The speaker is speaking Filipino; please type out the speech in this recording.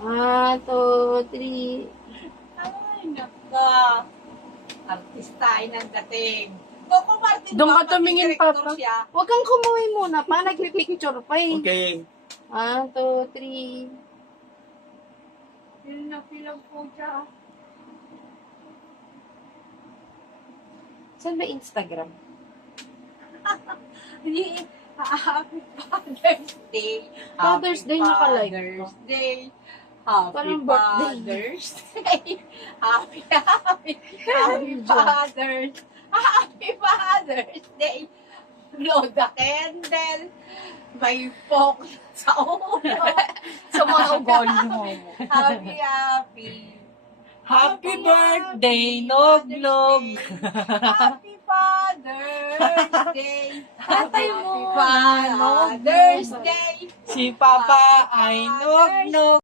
2, 3. Ay, nako. Artista ay ng dating. Coco Martin Doon ba? ka tumingin, Director Papa. siya. Huwag kang kumuhay muna pa. Nagpipicture pa eh. Okay. 1, 2, 3. Yun na pilang po siya. Saan ba Instagram? Happy Father's Day. Father's Day nakalike. Father's Day. Happy Parang birthday. Father's Day. Happy Father's. Happy Father's Day. Blow the candle. May pok sa ulo. Sa mga ugol mo. Happy birthday, Nog-Nog. Happy Father's Day. Tatay mo. Happy Father's Day. Si Papa ay nog-nog.